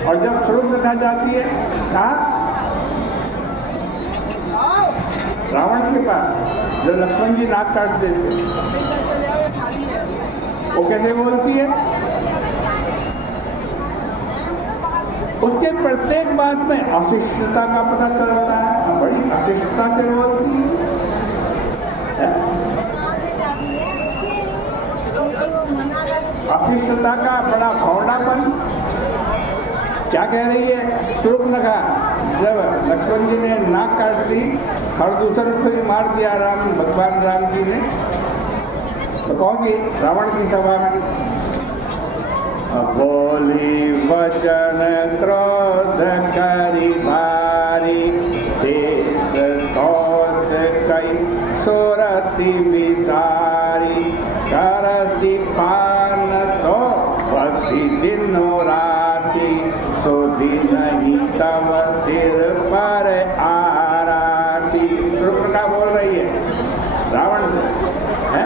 और जब शूर्पणखा जाती है कहाँ? रावण के पास, जब लक्ष्मण जी नाक काट देते, वो कैसे बोलती है? उसके प्रत्येक बात में अशिष्टता का पता चलता है, बड़ी अशिष्टता से बोलती है। अशिष्टता का बड़ा भौंडापन। क्या कह रही है शूर्पणखा? जब लक्ष्मण जी ने नाक काट दी, खरदूषण को ही मार दिया भगवान राम जी ने, तो पहुंची रावण की सभा में। बोली वचन क्रोध करी भारी, देश तोष कई सोरती विसारी, करसी पान सो वसी दिनो राती, सोधी नहीं तब सिर पर आराती। शूर्पणखा बोल रही है रावण से, है?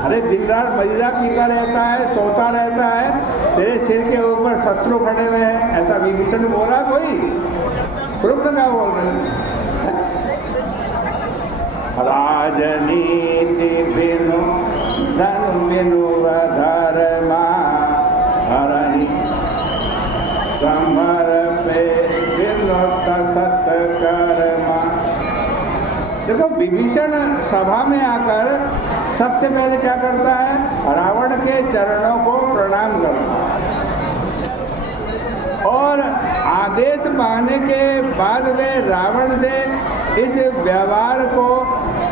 अरे दिन रात मदिरा पीता रहता है, सोता रहता है, तेरे सिर के ऊपर शत्रु खड़े हुए हैं, ऐसा विभीषण बोला कोई? शूर्पणखा बोल रही है। राजनीति बिनु धन बिनु धर्मा, हरहि संभर पे बिनु सत्कर्मा। देखो विभीषण सभा में आकर सबसे पहले क्या करता है? रावण के चरणों को प्रणाम करता है और आदेश पाने के बाद वे रावण से इस व्यवहार को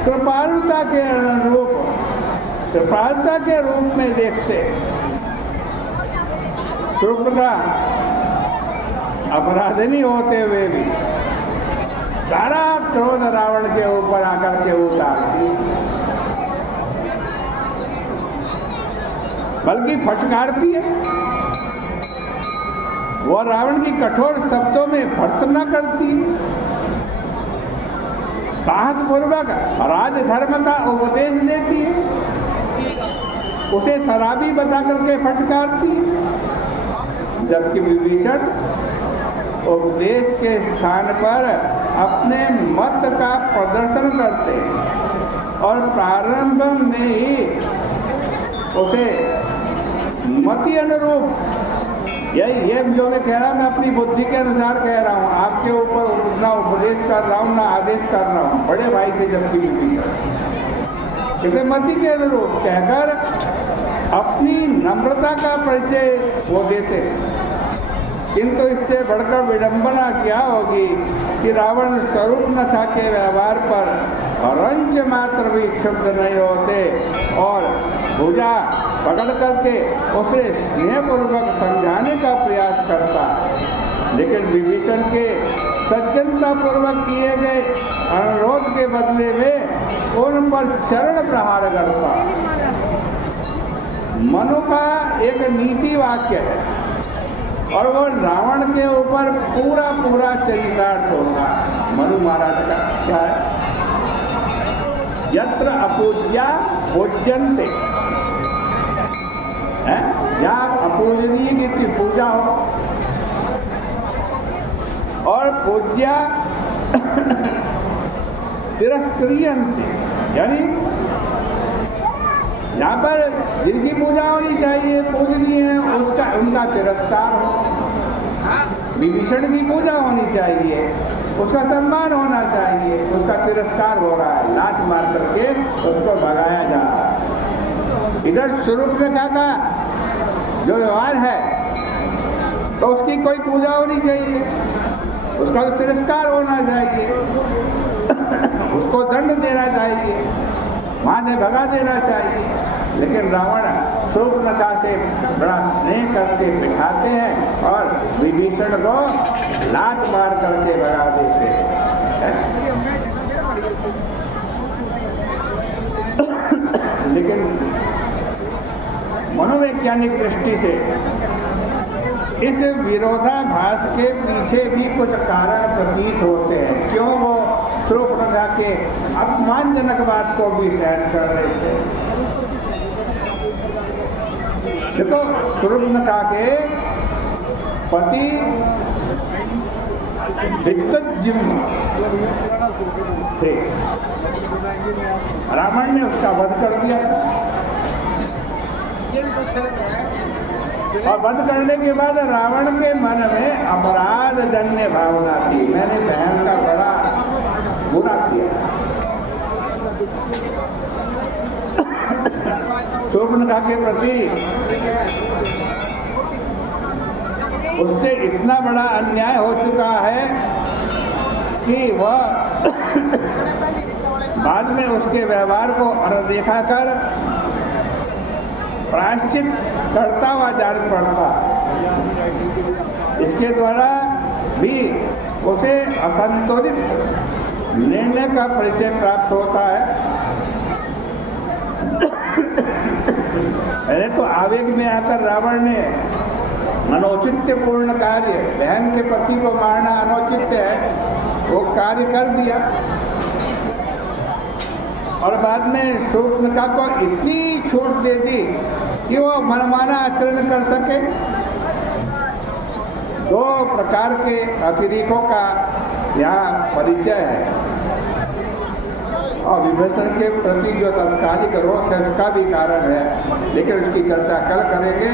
कृपालुता के अनुरूप, कृपालुता के रूप में देखते। शूर्पणखा अपराधिनी होते हुए भी सारा क्रोध रावण के ऊपर आकर के उतारती, बल्कि फटकारती है। वह रावण की कठोर शब्दों में भर्त्सना करती, साहस पूर्वक राजधर्म का उपदेश देती है, उसे शराबी बता करके फटकारती। जबकि विभीषण उपदेश के स्थान पर अपने मत का प्रदर्शन करते और प्रारंभ में ही उसे मति अनुरूप, ये जो मैं कह रहा हूँ, मैं अपनी बुद्धि के अनुसार कह रहा हूँ, आपके ऊपर ना उपदेश कर रहा हूँ ना आदेश कर रहा हूँ, बड़े भाई थे जबकि विभीषण, क्योंकि मति के अनुरूप कहकर अपनी नम्रता का परिचय वो देते। किंतु इससे बढ़कर विडंबना क्या होगी कि रावण शूर्पणखा के व्यवहार पर रंच मात्र भी क्षुब्ध नहीं होते और भुजा पकड़ करके उसे स्नेहपूर्वक समझाने का प्रयास करता, लेकिन विभीषण के सज्जनता पूर्वक किए गए अनुरोध के बदले में उन पर चरण प्रहार करता। मनु का एक नीति वाक्य है और वो रावण के ऊपर पूरा पूरा चरितार्थ होगा। मनु महाराज का क्या है? यत्र अपूज्या पूज्यन्ते, जहाँ अपूजनीय की पूजा हो और पूज्या तिरस्क्रियन्ते, यानी यहाँ पर जिनकी पूजा होनी चाहिए, पूजनीय है, उसका उनका तिरस्कार हो। विभीषण की पूजा होनी चाहिए, उसका सम्मान होना चाहिए, उसका तिरस्कार हो रहा है, लात मार करके उसको भगाया जा रहा है। इधर शूर्पणखा का जो व्यवहार है तो उसकी कोई पूजा होनी चाहिए, उसका तो तिरस्कार होना चाहिए, उसको दंड देना चाहिए, वहाँ से भगा देना चाहिए। लेकिन रावण शूर्पणखा से बड़ा स्नेह करके बिठाते हैं और विभीषण को लात मार करके भगा देते हैं। लेकिन मनोवैज्ञानिक दृष्टि से इस विरोधाभास के पीछे भी कुछ कारण प्रतीत होते हैं। क्यों वो शूर्पणखा के अपमानजनक बात को भी सहन कर रहे थे? देखो, शूर्पणखा के पति वित्तजिह्वा थे, रावण ने उसका वध कर दिया और वध करने के बाद रावण के मन में अपराध जन्य भावना थी, मैंने बहन का बड़ा बुरा किया। शूर्पणखा के प्रति उससे इतना बड़ा अन्याय हो चुका है कि वह बाद में उसके व्यवहार को अनदेखा कर प्रायश्चित करता हुआ जान पड़ता। इसके द्वारा भी उसे असंतुलित निर्णय का परिचय प्राप्त होता है। पहले तो आवेग में आकर रावण ने अनौचित्यपूर्ण कार्य, बहन के पति को मारना अनौचित्य है, वो कार्य कर दिया और बाद में शूर्पणखा को इतनी छूट दे दी कि वो मनमाना आचरण कर सके। दो प्रकार के अतिरेकों का यहाँ परिचय है और विभीषण के प्रति जो तत्कालिक रोष है उसका भी कारण है, लेकिन उसकी चर्चा कल करेंगे।